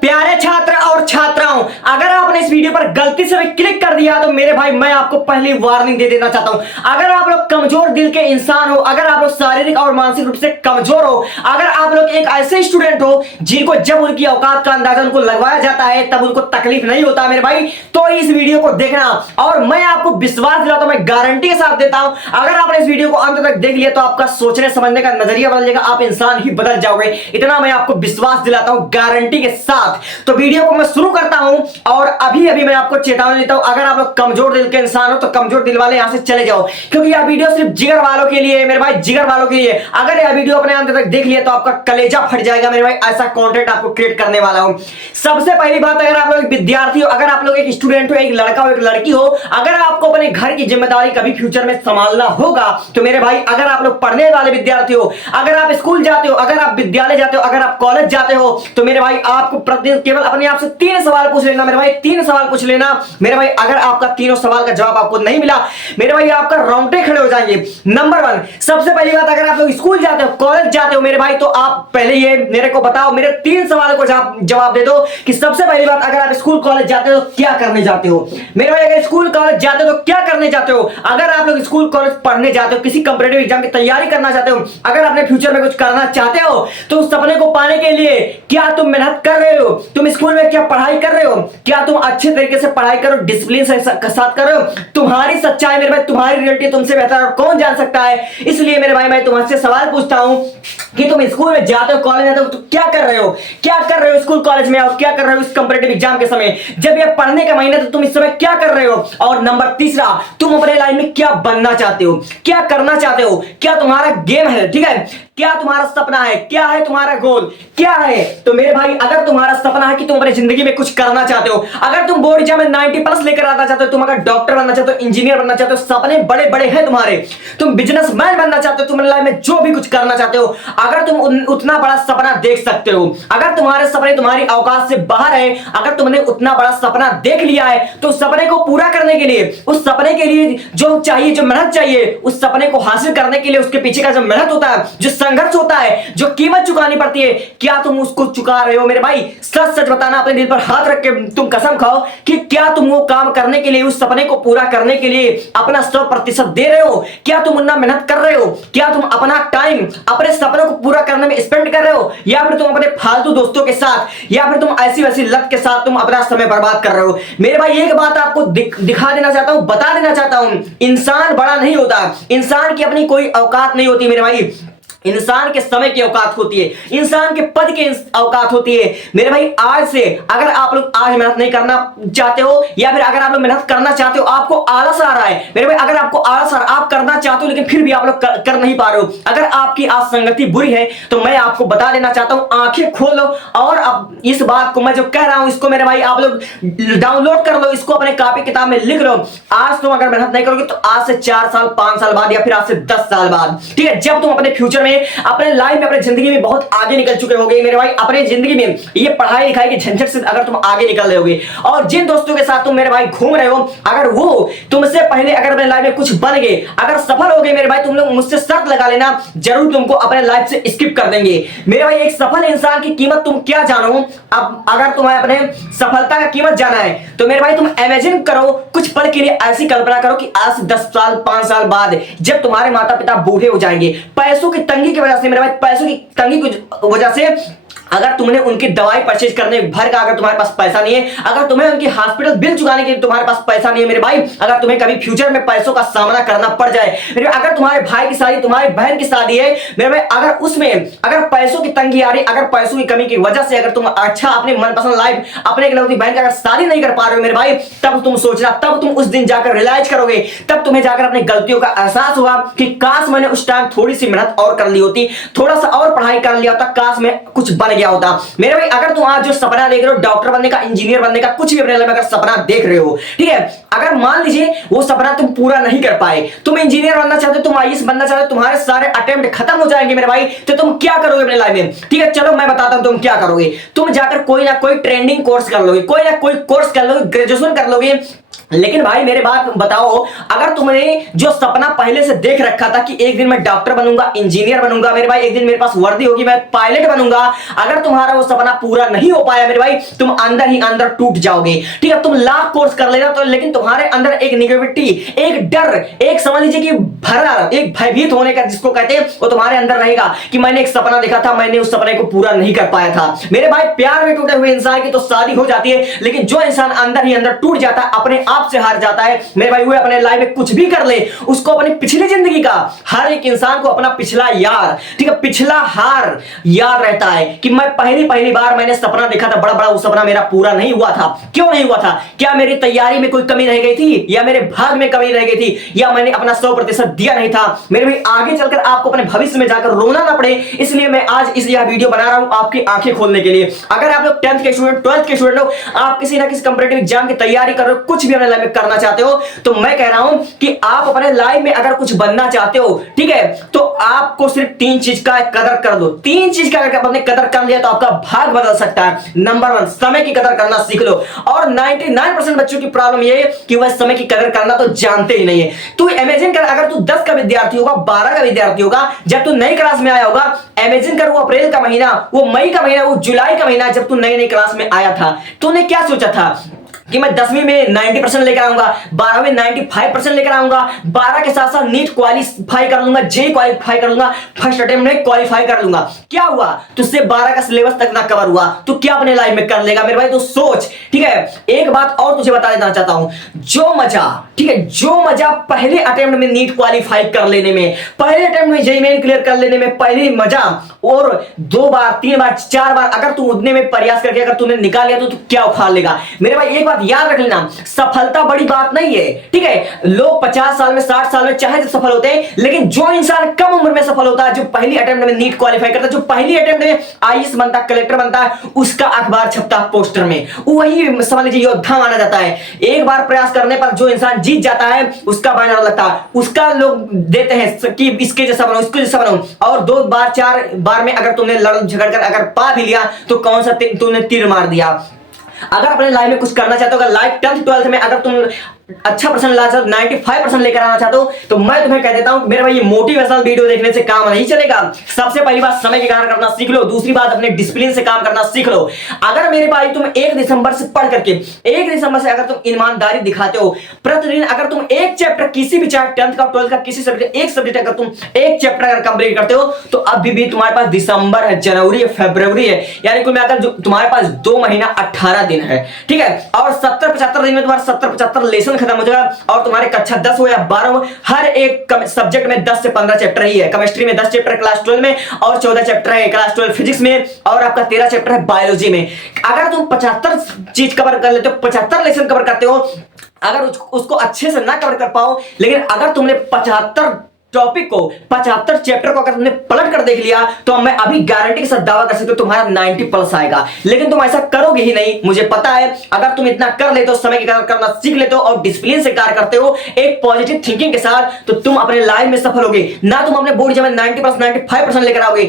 प्यारे छात्र और छात्राओं, अगर आपने इस वीडियो पर गलती से भी क्लिक कर दिया तो मेरे भाई मैं आपको पहली वार्निंग दे देना चाहता हूं। अगर आप लोग कमजोर दिल के इंसान हो, अगर आप लोग शारीरिक और मानसिक रूप से कमजोर हो, अगर आप लोग एक ऐसे स्टूडेंट हो जिनको जब उनकी औकात का अंदाजा उनको लगवाया जाता है तब उनको तकलीफ नहीं होता मेरे भाई, तो इस वीडियो को देखना। और मैं आपको विश्वास दिलाता हूं, मैं गारंटी के साथ देता हूं, अगर आपने इस वीडियो को अंत तक देख लिया तो आपका सोचने समझने का नजरिया बदल जाएगा, आप इंसान ही बदल जाओगे। इतना मैं आपको विश्वास दिलाता हूं गारंटी के साथ। तो वीडियो को मैं शुरू करता हूं और अभी अभी मैं आपको चेतावनी देता हूं, अगर आप लोग कमजोर दिल के इंसान हो तो कमजोर दिल वाले यहां से चले जाओ, क्योंकि यह वीडियो सिर्फ जिगर वालों के लिए है मेरे भाई, जिगर वालों के लिए। अगर यह वीडियो अपने अंत तक देख लिया तो आपका कलेजा फट जाएगा मेरे भाई, ऐसा कंटेंट आपको क्रिएट करने वाला हूं। सबसे पहली बात, अगर आप लोग विद्यार्थी हो, अगर आप लोग एक स्टूडेंट हो, एक लड़का हो, एक लड़की हो, अगर आपको अपने घर की जिम्मेदारी कभी फ्यूचर में संभालना होगा तो मेरे भाई, अगर आप लोग पढ़ने वाले विद्यार्थी हो, अगर आप स्कूल जाते हो, अगर आप विद्यालय जाते हो, अगर आप कॉलेज जाते हो, तो मेरे भाई आपको प्रतिदिन केवल अपने आप से 3 सवाल पूछ लेना मेरे भाई, 3 सवाल पूछ लेना मेरे भाई। अगर आपका तीनों सवाल का जवाब आपको नहीं मिला मेरे भाई, आपका रोंगटे खड़े हो जाएंगे। नंबर 1, सबसे पहली बात, अगर आप लोग स्कूल जाते हो, कॉलेज जाते हो मेरे भाई, तो आप पहले ये मेरे को बताओ, मेरे 3 सवालों को जवाब दे दो कि सबसे पहली बात, अगर आप स्कूल कॉलेज जाते हो तो क्या करने जाते हो मेरे भाई। अगर स्कूल कॉलेज जाते हो तो क्या करने जाते हो? अगर आप लोग स्कूल कॉलेज पढ़ने जाते हो, किसी कंपटीटिव एग्जाम की तैयारी करना चाहते हो, अगर अपने फ्यूचर में कुछ करना चाहते हो, तो उस सपने को पाने के लिए क्या तुम मेहनत कर रहे हो? तुम स्कूल में क्या पढ़ाई कर रहे हो? क्या तुम अच्छे तरीके से पढ़ाई करो, डिसिप्लिन से साथ कर रहे हो? तुम्हारी सच्चाई मेरे भाई, तुम्हारी रियलिटी तुमसे बेहतर और कौन जान सकता है। इसलिए मेरे भाई मैं तुमसे सवाल पूछता हूं कि तुम स्कूल में जाते हो, कॉलेज जाते हो, तो क्या कर रहे हो? क्या कर रहे हो स्कूल कॉलेज में, और क्या कर रहे हो इस कंपटीटिव एग्जाम के समय? जब ये पढ़ने का महीना, तो तुम इस समय क्या कर रहे हो? और नंबर तीसरा, तुम अपने लाइफ में क्या बनना चाहते हो, क्या करना चाहते हो? क्या तुम्हारा गेम है, ठीक है, क्या तुम्हारा सपना है, क्या है तुम्हारा गोल, क्या है? तो मेरे भाई, अगर तुम्हारा सपना है कि तुम अपनी जिंदगी में कुछ करना चाहते हो, अगर तुम बोर्ड एग्जाम में 90+ लेकर आना चाहते हो, तुम अगर डॉक्टर बनना चाहते हो, इंजीनियर बनना चाहते हो, सपने बड़े बड़े हैं तुम्हारे, तुम बिजनेसमैन बनना चाहते हो, तुम लाइफ में जो भी कुछ करना चाहते हो, अगर तुम उतना बड़ा सपना देख सकते हो, अगर तुम्हारे सपने तुम्हारी औकात से बाहर है, अगर तुमने उतना बड़ा सपना देख लिया है, तो उस सपने को पूरा करने के लिए, उस सपने के लिए जो चाहिए, जो मेहनत चाहिए, उस सपने को हासिल करने के लिए उसके पीछे का जो मेहनत होता है, जो संघर्ष होता है, जो कीमत चुकानी पड़ती है, क्या तुम उसको चुका रहे हो मेरे भाई? सच सच बताना, अपने दिल पर हाथ रख के तुम कसम खाओ कि क्या तुम वो काम करने के लिए, उस सपने को पूरा करने के लिए अपना 100% दे रहे हो? क्या तुम उतना मेहनत कर रहे हो? क्या तुम अपना टाइम अपने सपनों को पूरा करने में स्पेंड कर रहे हो, या फिर तुम अपने फालतू दोस्तों के साथ, या फिर तुम ऐसी वैसी लत के साथ तुम अपना समय बर्बाद कर रहे हो? मेरे भाई एक बात आपको दिखा देना चाहता हूं, बता देना चाहता हूं, इंसान बड़ा नहीं होता, इंसान की अपनी कोई औकात नहीं होती मेरे भाई। इंसान के समय की औकात होती है, इंसान के पद की औकात होती है मेरे भाई। आज से अगर आप लोग आज मेहनत नहीं करना चाहते हो, या फिर अगर आप लोग मेहनत करना चाहते हो, आपको आलस आ रहा है मेरे भाई, अगर आपको आलस आ रहा है, आप करना चाहते हो लेकिन फिर भी आप लोग कर नहीं पा रहे हो, अगर आपकी आज संगति बुरी है, तो मैं आपको बता देना चाहता हूं, आंखें खोल लो और अब इस बात को मैं जो कह रहा हूं इसको मेरे भाई आप लोग डाउनलोड कर लो, इसको अपने कॉपी किताब में लिख लो। आज तुम अगर मेहनत नहीं करोगे तो आज से 4 साल 5 साल बाद, या फिर आज से 10 साल बाद, ठीक है, जब तुम अपने फ्यूचर में, अपने लाइफ में, अपने जिंदगी में बहुत आगे निकल चुके होगे मेरे भाई, अपने जिंदगी में ये पढ़ाई लिखाई की झंझट से अगर तुम आगे निकल रहे होगे, और जिन दोस्तों के साथ तुम मेरे भाई घूम रहे हो, अगर वो तुमसे पहले अगर अपने लाइफ में कुछ बन गए, अगर सफल हो गए मेरे भाई, तुम लोग मुझसे शर्त लगा लेना, जरूर तुमको अपने लाइफ से स्किप कर देंगे मेरे भाई। एक सफल इंसान की कीमत तुम क्या जानो? अब अगर तुम्हें अपने सफलता का कीमत जाना है तो मेरे भाई तुम इमेजिन करो, कुछ पल के लिए ऐसी कल्पना करो कि आज 10 साल 5 साल बाद जब तुम्हारे माता पिता बूढ़े हो जाएंगे, पैसों की तंगी की वजह से मेरे भाई, पैसों की तंगी की वजह से अगर तुमने उनकी दवाई परचेज करने भर का अगर तुम्हारे पास पैसा नहीं है, अगर तुम्हें उनकी हॉस्पिटल बिल चुकाने के लिए तुम्हारे पास पैसा नहीं है मेरे भाई, अगर तुम्हें कभी फ्यूचर में पैसों का सामना करना पड़ जाए मेरे भाई, अगर तुम्हारे भाई की शादी, तुम्हारी बहन की शादी है मेरे भाई, अगर उसमें अगर पैसों की तंगी आ रही, अगर पैसों की कमी की वजह से अगर तुम अच्छा अपनी मनपसंद लाइफ, अपने इकलौती बहन का अगर शादी नहीं कर पा रहे हो मेरे भाई, तब तुम सोचना, तब तुम उस दिन जाकर रियलाइज करोगे, तब तुम्हें जाकर अपनी गलतियों का एहसास होगा कि काश मैंने उस टाइम थोड़ी सी मेहनत और कर ली होती, थोड़ा सा और पढ़ाई कर लिया होता, काश मैं कुछ बन गया होता मेरे भाई। अगर तुम आज जो सपना देख रहे हो, डॉक्टर बनने का, इंजीनियर बनने का, कुछ भी अपने लाइफ में अगर सपना देख रहे हो, ठीक है, अगर मान लीजिए वो सपना तुम पूरा नहीं कर पाए, तुम इंजीनियर बनना चाहते हो, तुम आईएएस बनना चाहते हो, तुम्हारे सारे अटेम्प्ट खत्म हो जाएंगे मेरे भाई, तो तुम क्या करोगे अपने लाइफ में? ठीक है, चलो मैं बताता हूं तुम क्या करोगे। तुम जाकर कोई ना कोई ट्रेंडिंग कोर्स कर लोगे, कोई ना कोई कोर्स कर लोगे, ग्रेजुएशन कर लोगे, लेकिन भाई मेरे बात बताओ, अगर तुमने जो सपना पहले से देख रखा था कि एक दिन मैं डॉक्टर बनूंगा, इंजीनियर बनूंगा, मेरे भाई एक दिन मेरे पास वर्दी होगी, मैं पायलट बनूंगा, अगर तुम्हारा वो सपना पूरा नहीं हो पाया मेरे भाई, तुम अंदर ही अंदर टूट जाओगे। ठीक है, तुम लाख कोर्स कर लेना तो, लेकिन तुम्हारे अंदर एक निगेटिविटी, एक डर, एक समझ लीजिए कि भरा, एक भयभीत होने का जिसको कहते हैं, वो तुम्हारे अंदर रहेगा कि मैंने एक सपना देखा था, मैंने उस सपने को पूरा नहीं कर पाया था। मेरे भाई प्यार में टूटे हुए इंसान की तो शादी हो जाती है, लेकिन जो इंसान अंदर ही अंदर टूट जाता है, अपने आप से हार जाता है मेरे भाई, वो अपने लाइफ में कुछ भी कर ले, उसको अपनी पिछली जिंदगी का, हर एक इंसान को अपना पिछला यार, ठीक है, पिछला हार याद रहता है कि मैं पहली बार मैंने सपना देखा था बड़ा बड़ा, वो सपना मेरा पूरा नहीं हुआ था। क्यों नहीं हुआ था? क्या मेरी तैयारी में कोई कमी रह गई थी, या मेरे भाग में कमी रह गई थी, या मैंने अपना 100% दिया नहीं था? मेरे भाई आगे चलकर आपको अपने भविष्य में जाकर रोना ना पड़े, इसलिए मैं आज इस यह वीडियो बना रहा हूं आपकी आंखें खोलने के लिए। अगर आप लोग 10th के स्टूडेंट, 12th के स्टूडेंट हो, आप किसी ना किसी कंपटीटिव एग्जाम की तैयारी कर रहे हो, कुछ भी अपने लाइफ में करना चाहते हो, तो मैं कह रहा हूं कि आप अपने लाइफ में अगर कुछ बनना चाहते हो, ठीक है, तो आपको सिर्फ 3 चीज का कदर कर दो। 3 चीज का अगर आपने कदर कर लिया तो आपका भाग बदल सकता है। नंबर 1, समय की कदर करना सीख लो। और 99% बच्चों की प्रॉब्लम ये है कि वह समय की कदर करना तो जानते ही नहीं है। तू इमेजिन कर, अगर तू 10 का विद्यार्थी होगा, 12 का विद्यार्थी होगा, जब तू नई क्लास में आया होगा, इमेजिन कर वो अप्रैल का महीना, वो मई का महीना, वो जुलाई का महीना, जब तू नई क्लास में आया था, तूने क्या सोचा था कि मैं 10वीं में 90% लेकर आऊंगा, 12वीं में 95% लेकर आऊंगा, 12 के साथ साथ नीट क्वालिफाई कर लूंगा, जे क्वालिफाई कर लूंगा, फर्स्ट अटेम्प्ट में क्वालिफाई कर लूंगा। क्या हुआ? तुझसे 12 का सिलेबस तक ना कवर हुआ, तो क्या अपने लाइफ में कर लेगा मेरे भाई? तो सोच। ठीक है, एक बात और तुझे बता देना चाहता हूं, जो मजा, ठीक है, जो मजा पहले अटेम्प्ट में नीट क्वालिफाई कर लेने में, पहले अटेम्प्ट में जेईई मेन क्लियर कर लेने में पहले मजा, और 2 बार 3 बार 4 बार अगर तू उतने में प्रयास करके अगर तूने निकाल लिया तो तू क्या उखाड़ लेगा मेरे भाई? एक बात याद रख लेना, सफलता बड़ी बात नहीं है। ठीक है, लोग 50 साल में, 60 साल में चाहे सफल होते हैं, लेकिन जो इंसान कम उम्र में सफल होता है, जो पहली अटेम्प्ट में नीट क्वालिफाई करता है, जो पहली अटेम्प्ट में आईएएस बनता, कलेक्टर बनता है, उसका अखबार छपता पोस्टर में, वही समझ लीजिए योद्धा माना जाता है। एक बार प्रयास करने पर जो इंसान जीत जाता है, उसका बैनर लगता है, उसका लोग देते हैं कि इसके जैसा बनो, इसके जैसा बनो। और 2 बार 4 बार में अगर तुमने लड़ झगड़ कर अगर पा भी लिया तो कौन सा तूने तीर मार दिया। अगर अपने लाइफ में कुछ करना चाहते हो, अगर लाइफ 10th 12th में अगर तुम अच्छा परसेंट ला चाहते, 95% लेकर आना चाहते हो, तो मैं तुम्हें कह देता हूं मेरे भाई ये मोटिवेशनल वीडियो देखने से काम नहीं चलेगा। सबसे पहली बात समय की कदर करना सीख लो, दूसरी बात अपने डिसिप्लिन से काम करना सीख लो। अगर मेरे भाई तुम 1 दिसंबर से पढ़ करके 1 दिसंबर से अगर तुम ईमानदारी दिखाते हो, प्रतिदिन अगर तुम एक चैप्टर किसी भी, चाहे 10th का 12th का किसी सब्जेक्ट, एक सब्जेक्ट अगर तुम एक चैप्टर अगर कंप्लीट करते हो, तो अभी भी तुम्हारे पास दिसंबर है, जनवरी है, फरवरी है, यानी कुल मिलाकर तुम्हारे पास 2 महीना 18 दिन है। ठीक है, और 70-75 दिन में तुम्हारा 70-75 लेसन खत्म हो जाएगा, और तुम्हारे कक्षा 10 हो या 12 हो, हर एक सब्जेक्ट में 10 से 15 चैप्टर ही है। केमिस्ट्री में 10 चैप्टर क्लास 12 में, और 14 चैप्टर है क्लास 12 फिजिक्स में, और आपका 13 चैप्टर है बायोलॉजी में। अगर तुम 75 चीज कवर कर लेते हो, 75 लेसन कवर करते हो, अगर उसको अच्छे से ना कवर कर पाओ, लेकिन अगर तुमने 75 टॉपिक को, 75 चैप्टर को अगर तुमने पलट कर देख लिया, तो मैं अभी गारंटी के साथ दावा कर सकता हूं तुम्हारा 90+ आएगा। लेकिन तुम ऐसा करोगे ही नहीं, मुझे पता है। अगर तुम इतना कर लेते हो, समय की कदर करना सीख लेते हो और डिसिप्लिन से कार्य करते हो, एक पॉजिटिव थिंकिंग के साथ, तो तुम अपने लाइफ में सफल होगे। ना तुम अपने बोर्ड एग्जाम में 90+, 95% लेकर आओगे,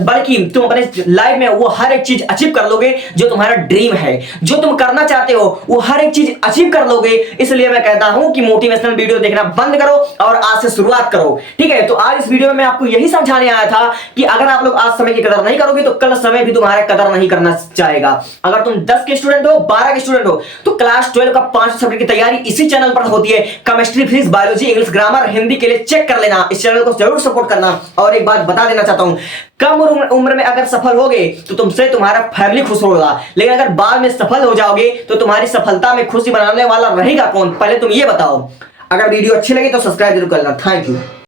बल्कि तुम अपने लाइफ में वो हर एक चीज अचीव कर लोगे जो तुम्हारा ड्रीम है, जो तुम करना चाहते हो, वो हर एक चीज अचीव कर लोगे। इसलिए मैं कहता हूं कि मोटिवेशनल वीडियो देखना बंद करो और आज से शुरुआत करो। ठीक है, तो आज इस वीडियो में मैं आपको यही समझाने आया था कि अगर आप लोग आज समय की कदर नहीं करोगे, तो कल समय भी तुम्हारा कदर नहीं करना चाहेगा। अगर तुम 10 के स्टूडेंट हो, 12 के स्टूडेंट हो, तो क्लास 12 का 5 सब्जेक्ट की तैयारी इसी चैनल पर होती है। Chemistry, physics, biology, English, grammar, Hindi के लिए चेक कर लेना, इस चैनल को जरूर सपोर्ट करना। और एक बात बता देना चाहता हूं, कम उम्र में अगर सफल होगे तो तुमसे तुम्हारा फैमिली खुश होगा, लेकिन अगर बाद में सफल हो जाओगे तो तुम्हारी सफलता में खुशी बनाने वाला रहेगा कौन? पहले तुम ये बताओ। अगर वीडियो अच्छी लगी तो सब्सक्राइब जरूर करना। Thank you.